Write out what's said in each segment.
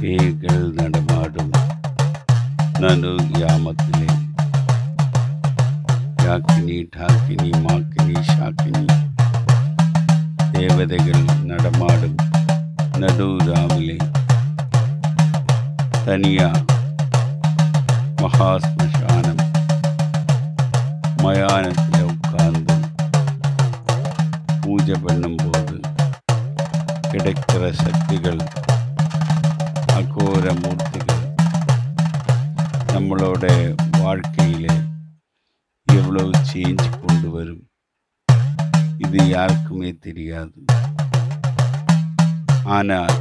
പേകൾ നടമാടും നടു യാമത്തിലെ യാക്കിനി ഠാക്കിനി മാക്കിനി ഷാക്കിനി ദേവതകൾ നടമാടും നടു രാവിലെ തനിയ മഹാശ്മശാനം மயானத்தில் உட்கார்ந்து பூஜை பண்ணும்போது கிடைக்கிற சக்திகள், அகோர மூர்த்திகள் நம்மளோட வாழ்க்கையில் எவ்வளவு சேஞ்ச் கொண்டு வரும், இது யாருக்குமே தெரியாது. ஆனால்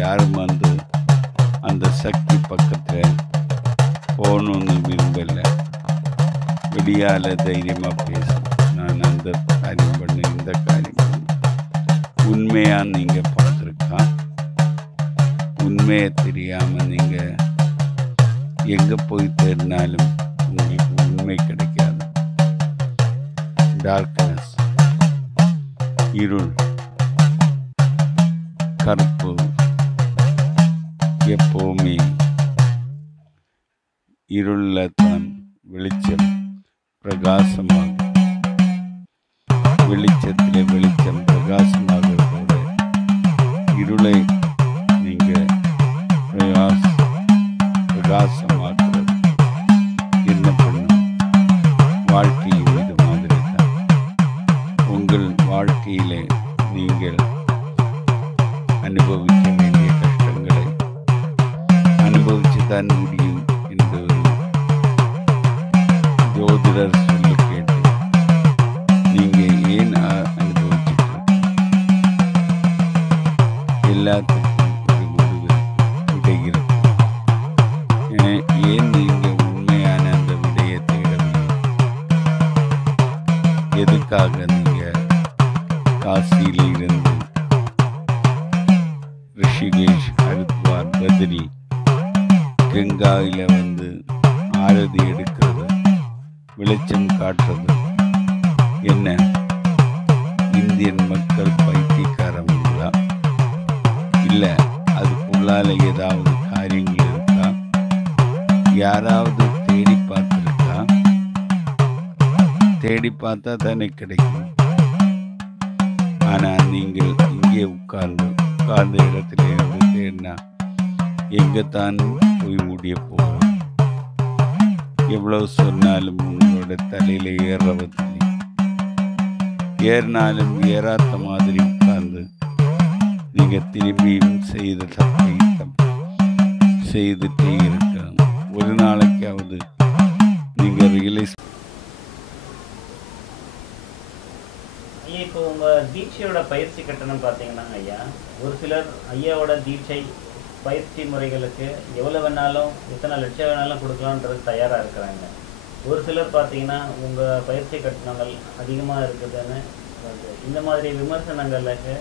யாரும் அந்த சக்தி பக்கத்தில் போகணுன்னு விரும்பலை. வெளியால் தைரியமாக பேசும், நான் அந்த காரியம் பண்ணு இந்த காரியம் பண்ணு. உண்மையாக நீங்கள் பார்த்துருக்கா? உண்மையை தெரியாமல் நீங்கள் எங்கே போய் தேடினாலும் உங்களுக்கு உண்மை கிடைக்காது. டார்க்னஸ், இருள், கருப்பு எப்போவுமே இருளில் தான் வெளிச்சம் பிரகாசமாகும். வெளிச்சத்திலே வெளிச்சம் பிரகாசமாகிறதோட இருளை நீங்கள் பிரகாசமாக்குறது என்ன பண்ணும்? வாழ்க்கையும் இது மாதிரி தான். உங்கள் வாழ்க்கையிலே நீங்கள் அனுபவிக்க வேண்டிய கஷ்டங்களை அனுபவிச்சு தான் முடியும் என்று ஜோதிடர் சொல்லி கேட்டு நீங்கள் ஏன் அனுபவிச்சுட்டு எல்லாத்துக்கும் ஒரு முடிவு விடை இருக்கும். ஏன் நீங்கள் உண்மையான அந்த விடையை தேடவில்லை? எதுக்காக நீங்கள் காசியில் இருந்து ரிஷிகேஷ், ஹரித்வார், பத்ரி, கங்காயில் ஆரதி எடுக்கிறது, வெளிச்சம் காட்டுறது என்ன? இந்தியன் மக்கள் பைத்தியக்காரங்களா? இல்லை அதுக்குள்ளால ஏதாவது காரியங்கள் இருக்கா? யாராவது தேடி பார்த்துருக்கா? தேடி பார்த்தா தானே கிடைக்கும். ஆனால் நீங்கள் இங்கே உட்கார்ந்த இடத்துல இருந்து தேடினா எங்கே தான் போய் முடிய போகிறோம்? எவ்வளவு சொன்னாலும் உங்களோட தலையில் ஏறுறதில்லை. ஏறினாலும் ஏறாத மாதிரி உட்கார்ந்து நீங்கள் திரும்பியும் செய்த தப்பை செய்துட்டே இருக்காங்க. ஒரு நாளைக்காவது நீங்கள் ரியலைஸ். ஐயா, இப்போ உங்கள் தீட்சையோட பயிற்சி கட்டணம் பார்த்தீங்கன்னா ஐயா, ஒரு சிலர் ஐயாவோட தீட்சை பயிற்சி முறைகளுக்கு எவ்வளோ வேணாலும் எத்தனை லட்சம் வேணாலும் கொடுக்கலான்றது தயாராக இருக்கிறாங்க. ஒரு சிலர் பார்த்தீங்கன்னா உங்கள் பயிற்சி கட்டணங்கள் அதிகமாக இருக்குதுன்னு இந்த மாதிரி விமர்சனங்களுக்கு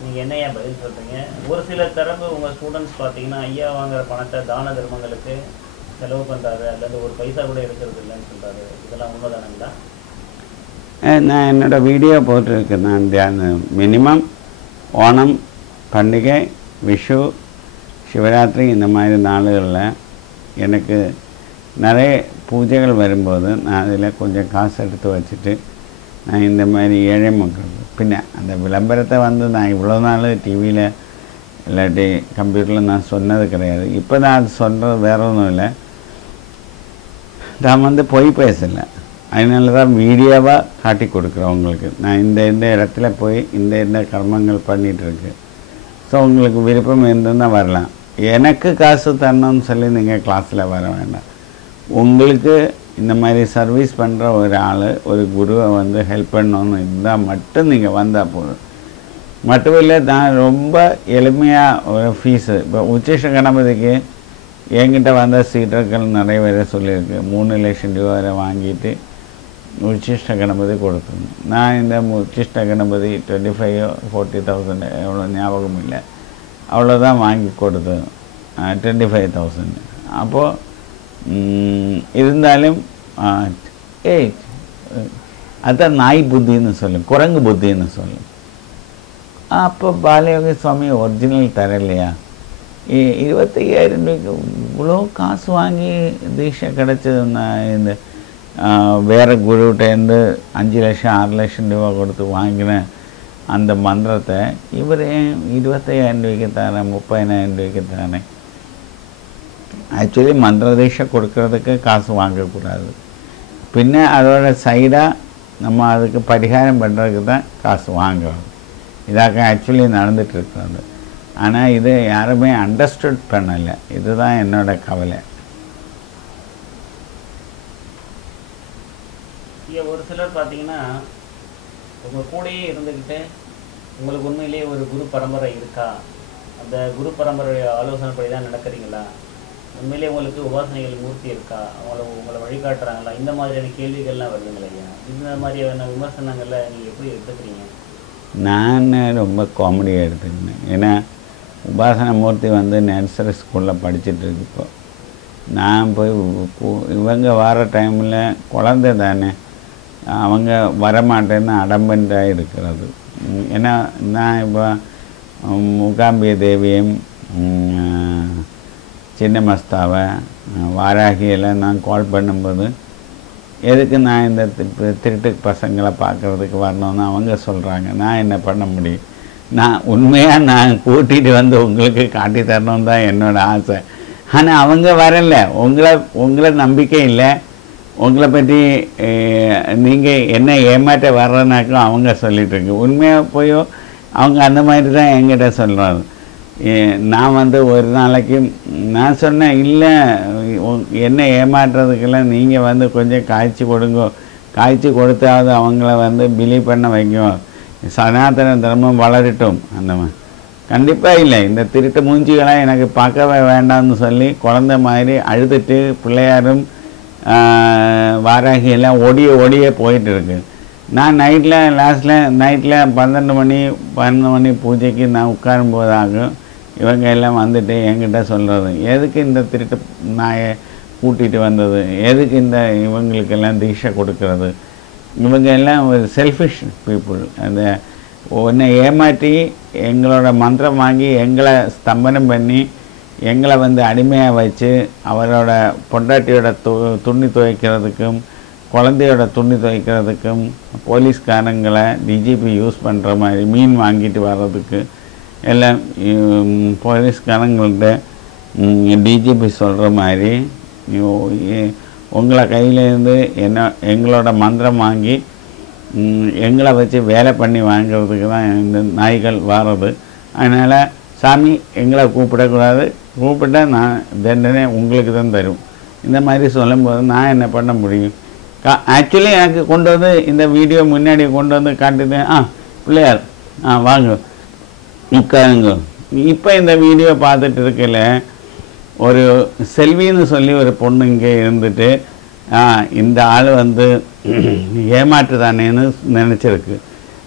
நீங்கள் என்னையா பதில் சொல்கிறீங்க? ஒரு சில தரப்பு உங்கள் ஸ்டூடெண்ட்ஸ் பார்த்தீங்கன்னா ஐயா வாங்குகிற பணத்தை தான தர்மங்களுக்கு செலவு பண்ணுறாரு, அல்லது ஒரு பைசா கூட எடுக்கிறது இல்லைன்னு சொல்கிறாரு. இதெல்லாம் உண்மைதானுங்களா? நான் என்னோடய வீடியோ போட்டிருக்கேன். நான் தியானம் மினிமம் ஓணம் பண்டிகை, விஷு, சிவராத்திரி இந்த மாதிரி நாளுகளில் எனக்கு நிறைய பூஜைகள் வரும்போது நான் அதில் கொஞ்சம் காசு எடுத்து வச்சுட்டு நான் இந்த மாதிரி ஏழை மக்களுக்கு பின்ன அந்த விளம்பரத்தை நான் இவ்வளோ நாள் டிவியில் இல்லாட்டி கம்ப்யூட்டரில் நான் சொன்னது கிடையாது. இப்போ நான் அது சொல்கிறது வேற ஒன்றும் இல்லை. நான் பொய் பேசலை, அதனால தான் வீடியோவாக காட்டி கொடுக்குறேன் உங்களுக்கு. நான் இந்த இடத்துல போய் இந்த கர்மங்கள் பண்ணிகிட்ருக்கு. ஸோ உங்களுக்கு விருப்பம் இருந்ததுன்னா வரலாம். எனக்கு காசு தரணும்னு சொல்லி நீங்கள் கிளாஸில் வர வேண்டாம். உங்களுக்கு இந்த மாதிரி சர்வீஸ் பண்ணுற ஒரு ஆள், ஒரு குருவை ஹெல்ப் பண்ணணும்னு இருந்தால் மட்டும் நீங்கள் வந்தால் போதும். மட்டும் இல்லை, நான் ரொம்ப எளிமையாக ஒரு ஃபீஸு இப்போ உச்சிஷ்ட கணபதிக்கு என்கிட்ட வந்த சீடர்கள் நிறைய பேர் சொல்லியிருக்கு. 3 லட்சம் ரூபா வரை வாங்கிட்டு உச்சிஷ்ட கணபதி கொடுத்துருந்தோம். நான் இந்த உச்சிஷ்ட கணபதி 25,000-40,000 எவ்வளோ ஞாபகம் இல்லை, அவ்வளோதான் வாங்கி கொடுத்தோம். 25,000. அப்போது இருந்தாலும் அதான் நாய் புத்தின்னு சொல்லும், குரங்கு புத்தின்னு சொல்லும். அப்போ பாலயோகி சுவாமி ஒரிஜினல் தரலையா? 25,000 ரூபாய்க்கு இவ்வளோ காசு வாங்கி தீட்சை கிடச்சதுன்னா இந்த வேறு குருவிட்டேருந்து 5 லட்சம் 6 லட்சம் ரூபா கொடுத்து வாங்கின அந்த மந்திரத்தை இவர் ஏன் 25,000 ரூபாய்க்கு தானே 30,000 ரூபாய்க்கு தானே? ஆக்சுவலி மந்திர தீட்சை கொடுக்கறதுக்கு காசு வாங்கக்கூடாது. பின்ன அதோட சைடாக நம்ம அதுக்கு பரிகாரம் பண்ணுறதுக்கு தான் காசு வாங்குறோம். இதாக ஆக்சுவலி நடந்துகிட்ருக்கிறது. ஆனால் இது யாருமே அண்டர்ஸ்டுட் பண்ணலை. இதுதான் என்னோட கவலை. ஒரு சிலர் பார்த்தீங்கன்னா உங்கள் கூடயே இருந்துக்கிட்டு உங்களுக்கு உண்மையிலேயே ஒரு குரு பரம்பரை இருக்கா, அந்த குரு பரம்பரைய ஆலோசனைப்படி தான் நடக்கிறீங்களா, உண்மையிலே உங்களுக்கு உபாசனைகள் மூர்த்தி இருக்கா, உங்களை வழிகாட்டுறாங்களா, இந்த மாதிரியான கேள்விகள்லாம் வருதுங்களா ஐயா? இந்த மாதிரியான விமர்சனங்களை நீங்கள் எப்படி எடுத்துக்கிறீங்க? நான் ரொம்ப காமெடியாக எடுத்துக்கினேன். ஏன்னா உபாசன மூர்த்தி வந்து நர்சரி ஸ்கூலில் படிச்சுட்ருக்கு. இப்போ நான் போய் இவங்க வர டைமில் குழந்தை தானே, அவங்க வரமாட்டேன்னு அடம்பண்டாக இருக்கிறது. ஏன்னா நான் இப்போ மூகாம்பிகை தேவியும் சின்னமஸ்தாவை வாராகியெல்லாம் நான் கால் பண்ணும்போது எதுக்கு நான் இந்த திருட்டு பசங்களை பார்க்குறதுக்கு வரணும்னு அவங்க சொல்கிறாங்க. நான் என்ன பண்ண முடியும்? நான் உண்மையாக நான் கூட்டிகிட்டு வந்து உங்களுக்கு காட்டி தரணும் தான் என்னோடய ஆசை. ஆனால் அவங்க வரலை. உங்களை நம்பிக்கை இல்லை. உங்களை பற்றி நீங்கள் என்ன ஏமாற்ற வர்றனாக்கும் அவங்க சொல்லிகிட்ருக்கு. உண்மையாக போய் அவங்க அந்த மாதிரி தான் என்கிட்ட சொல்கிறாங்க. நான் வந்து ஒரு நாளைக்கு நான் சொன்னேன், இல்லை என்ன ஏமாற்றுறதுக்கெல்லாம் நீங்கள் வந்து கொஞ்சம் காய்ச்சி கொடுங்க, காய்ச்சி கொடுத்தாவது அவங்கள வந்து பிலீவ் பண்ண வைக்கும், சனாதன தர்மம் வளரட்டும். அந்த மாதிரி கண்டிப்பாக இல்லை. இந்த திருட்டு மூஞ்சிகளாக எனக்கு பார்க்கவே வேண்டாம்னு சொல்லி குழந்த மாதிரி அழுதுட்டு பிள்ளையாரும் வாராகியெல்லாம் ஓடியே போயிட்டுருக்கு. நான் நைட்டில் 12 மணி பூஜைக்கு நான் உட்காரும் போதாகும் இவங்க எல்லாம் வந்துட்டு என்கிட்ட சொல்கிறது, எதுக்கு இந்த திருட்டு நாயை கூட்டிகிட்டு வந்தது, எதுக்கு இந்த இவங்களுக்கெல்லாம் தீட்சை கொடுக்கறது, இவங்க எல்லாம் ஒரு செல்ஃபிஷ் பீப்புள். அந்த ஒன்றை ஏமாற்றி எங்களோட மந்திரம் வாங்கி எங்களை ஸ்தம்பனம் பண்ணி எங்களை வந்து அடிமையாக வச்சு அவரோட பொண்டாட்டியோட துணி துவைக்கிறதுக்கும் குழந்தையோட துணி துவைக்கிறதுக்கும் போலீஸ்காரங்களை டிஜிபி யூஸ் பண்ணுற மாதிரி மீன் வாங்கிட்டு வர்றதுக்கு எல்லாம் போலீஸ்காரங்கள்ட்ட டிஜிபி சொல்கிற மாதிரி உங்களை கையிலேருந்து எங்களோட மந்திரம் வாங்கி எங்களை வச்சு வேலை பண்ணி வாங்கிறதுக்கு தான் இந்த நாய்கள் வர்றது. அதனால் சாமி எங்களை கூப்பிடக்கூடாது, கூப்பிட்டா நான் தண்டனை உங்களுக்கு தான் தரும். இந்த மாதிரி சொல்லும்போது நான் என்ன பண்ண முடியும்? ஆக்சுவலி எனக்கு கொண்டு வந்து இந்த வீடியோ முன்னாடி கொண்டு வந்து காட்டுது, பிள்ளையார் வாங்க உட்காருங்க. இப்போ இந்த வீடியோ பார்த்துட்டு இருக்கல ஒரு செல்வின்னு சொல்லி ஒரு பொண்ணு இங்கே இருந்துட்டு இந்த ஆள் வந்து ஏமாற்றுதானேன்னு நினச்சிருக்கு.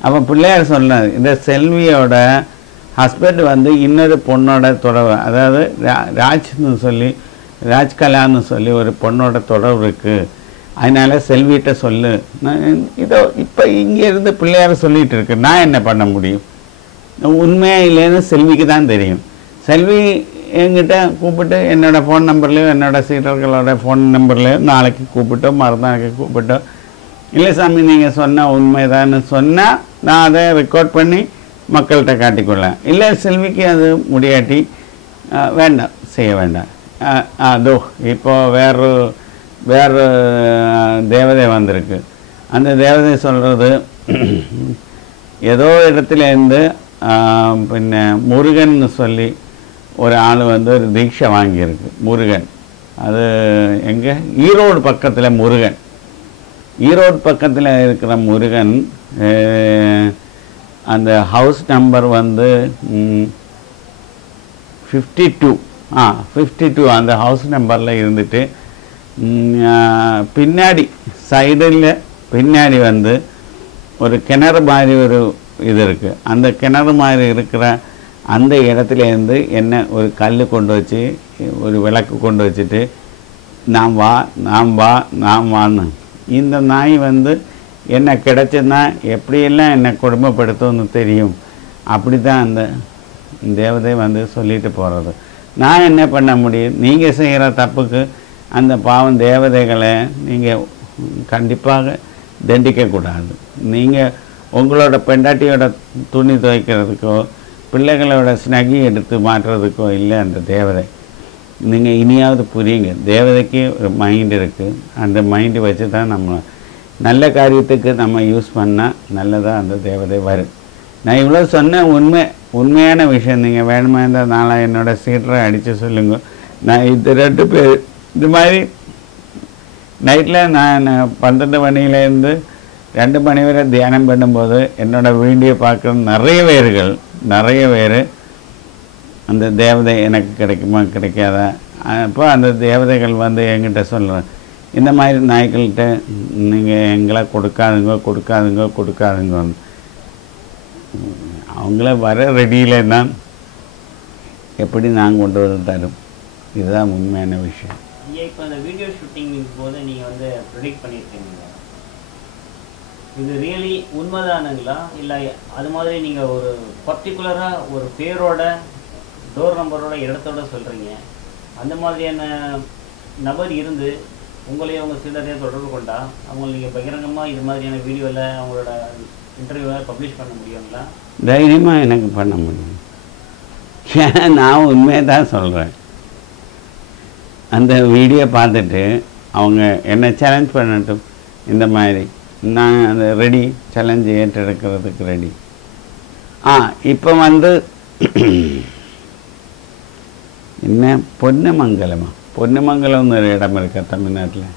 அப்போ பிள்ளையார் சொன்னார், இந்த செல்வியோட ஹஸ்பண்ட் வந்து இன்னொரு பொண்ணோட தொடர்பு, அதாவது ராஜ்கலான்னு சொல்லி ஒரு பொண்ணோட தொடர்பு இருக்குது, அதனால் செல்விகிட்ட சொல்லு. இதோ இப்போ இங்கேருந்து பிள்ளையார் சொல்லிகிட்டு இருக்கு. நான் என்ன பண்ண முடியும்? உண்மையாக இல்லைன்னு செல்விக்கு தான் தெரியும். செல்வி என்கிட்ட கூப்பிட்டு என்னோடய ஃபோன் நம்பர்லேயோ என்னோடய சீடர்களோட ஃபோன் நம்பர்லேயோ நாளைக்கு கூப்பிட்டோ மறுநாளைக்கு கூப்பிட்டோ, இல்லை சாமி நீங்கள் சொன்னால் உண்மைதான்னு சொன்னால் நான் அதை ரெக்கார்ட் பண்ணி மக்கள்கிட்ட காட்டிக்கொள்ளேன். இல்லை செல்விக்கு அது முடியாட்டி வேண்டாம், செய்ய வேண்டாம். அதோ இப்போது வேறு தேவதை வந்திருக்கு. அந்த தேவதை சொல்கிறது, ஏதோ இடத்துலேருந்து பின்ன முருகன்னு சொல்லி ஒரு ஆள் வந்து ஒரு தீட்சை வாங்கியிருக்கு. முருகன் அது எங்கே? ஈரோடு பக்கத்தில் முருகன். ஈரோடு பக்கத்தில் இருக்கிற முருகன் அந்த ஹவுஸ் நம்பர் வந்து 52 அந்த ஹவுஸ் நம்பரில் இருந்துட்டு பின்னாடி சைடில் பின்னாடி வந்து ஒரு கிணறு மாதிரி ஒரு இது இருக்குது. அந்த கிணறு மாதிரி இருக்கிற அந்த இடத்துலேருந்து என்ன ஒரு கல் கொண்டு வச்சு ஒரு விளக்கு கொண்டு வச்சுட்டு நாம் வான்னு இந்த நாய் வந்து என்ன கிடைச்சதுன்னா எப்படியெல்லாம் என்னை கொடுமைப்படுத்தும்னு தெரியும். அப்படி தான் அந்த தேவதை வந்து சொல்லிட்டு போகிறது. நான் என்ன பண்ண முடியும்? நீங்கள் செய்கிற தப்புக்கு அந்த பாவம் தேவதைகளை நீங்கள் கண்டிப்பாக தண்டிக்கக்கூடாது. நீங்கள் உங்களோட பெண்டாட்டியோட துணி துவைக்கிறதுக்கோ பிள்ளைகளோட ஸ்னகி எடுத்து மாற்றுறதுக்கோ இல்லை அந்த தேவதை. நீங்கள் இனியாவது புரியுங்க, தேவதைக்கு ஒரு மைண்ட் இருக்குது. அந்த மைண்டு வச்சு தான் நம்ம நல்ல காரியத்துக்கு நம்ம யூஸ் பண்ணால் நல்லதாக அந்த தேவதை வரும். நான் இவ்வளோ சொன்ன உண்மையான விஷயம். நீங்கள் வேணுமா இருந்தால் நாளாக என்னோடய சீட்டரை அடித்து சொல்லுங்க. நான் இது 2 பேர் இது மாதிரி நைட்டில் நான் 12 மணிலேருந்து 2 மணி வரை தியானம் பண்ணும்போது என்னோடய வீடியோ பார்க்குற நிறைய பேர் அந்த தேவதை எனக்கு கிடைக்குமா கிடைக்காதா, அப்போ அந்த தேவதைகள் வந்து என்கிட்ட சொல்கிறேன், இந்த மாதிரி நாய்கள்கிட்ட நீங்கள் எங்களை கொடுக்காதுங்க. அவங்கள வர ரெடியில் தான் எப்படி நான் கொண்டு வந்து தரும். இதுதான் உண்மையான விஷயம். இப்போ அந்த வீடியோ ஷூட்டிங் போது நீங்கள் வந்து ப்ரெடிக்ட் பண்ணியிருக்கீங்க, இது ரியலி உண்மைதானுங்களா? இல்லை அது மாதிரி நீங்கள் ஒரு பர்டிகுலராக ஒரு பேரோட டோர் நம்பரோட இடத்தோட சொல்கிறீங்க, அந்த மாதிரியான நபர் இருந்து உங்களையும் அவங்க சிலரையும் தொடர்பு கொண்டா அவங்க நீங்கள் பகிரங்கமாக இது மாதிரியான வீடியோவில் அவங்களோட இன்டர்வியூவை பப்ளிஷ் பண்ண முடியுங்களா? தைரியமாக எனக்கு பண்ண முடியும். ஏன்னா நான் உண்மையை தான் சொல்கிறேன். அந்த வீடியோ பார்த்துட்டு அவங்க என்னை சேலஞ்ச் பண்ணட்டும். இந்த மாதிரி நான் அந்த ரெடி, சேலஞ்சு ஏற்றெடுக்கிறதுக்கு ரெடி. இப்போ வந்து என்ன பொன்னமங்கலம்னு ஒரு இடம் இருக்கா தமிழ்நாட்டில்?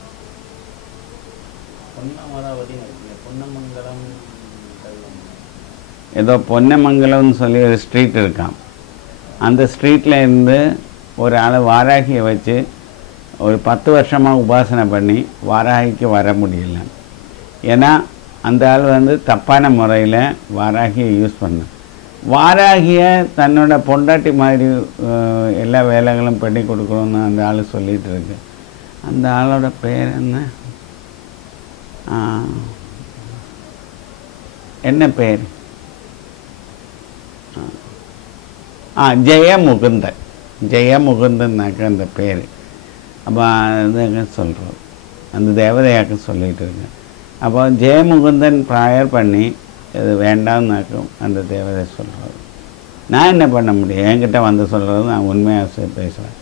ஏதோ பொன்னமங்கலம்னு சொல்லி ஒரு ஸ்ட்ரீட் இருக்கான். அந்த ஸ்ட்ரீட்டில் இருந்து ஒரு ஆள் வாராகியை வச்சு ஒரு 10 வருஷமாக உபாசனை பண்ணி வாராகிக்கு வர முடியல. ஏன்னா அந்த ஆள் வந்து தப்பான முறையில் வாராகியை யூஸ் பண்ண, வாராகியை தன்னோட பொண்டாட்டி மாதிரி எல்லா வேலைகளும் பண்ணி கொடுக்கணும்னு அந்த ஆள் சொல்லிகிட்டு இருக்கு. அந்த ஆளோட பேர் என்ன பேர்? ஜெயமுகுந்தன்னாக்க அந்த பேர். அப்போ அதுங்க சொல்கிறோம், அந்த தேவதையாக்க சொல்லிகிட்டு இருக்கேன். அப்போ ஜெயமுகுந்தன் ப்ராயர் பண்ணி இது வேண்டாம்னாக்கும் அந்த தேவதை சொல்கிறது. நான் என்ன பண்ண முடியும்? என்கிட்ட வந்து சொல்கிறது நான் உண்மையாக பேசுகிறேன்.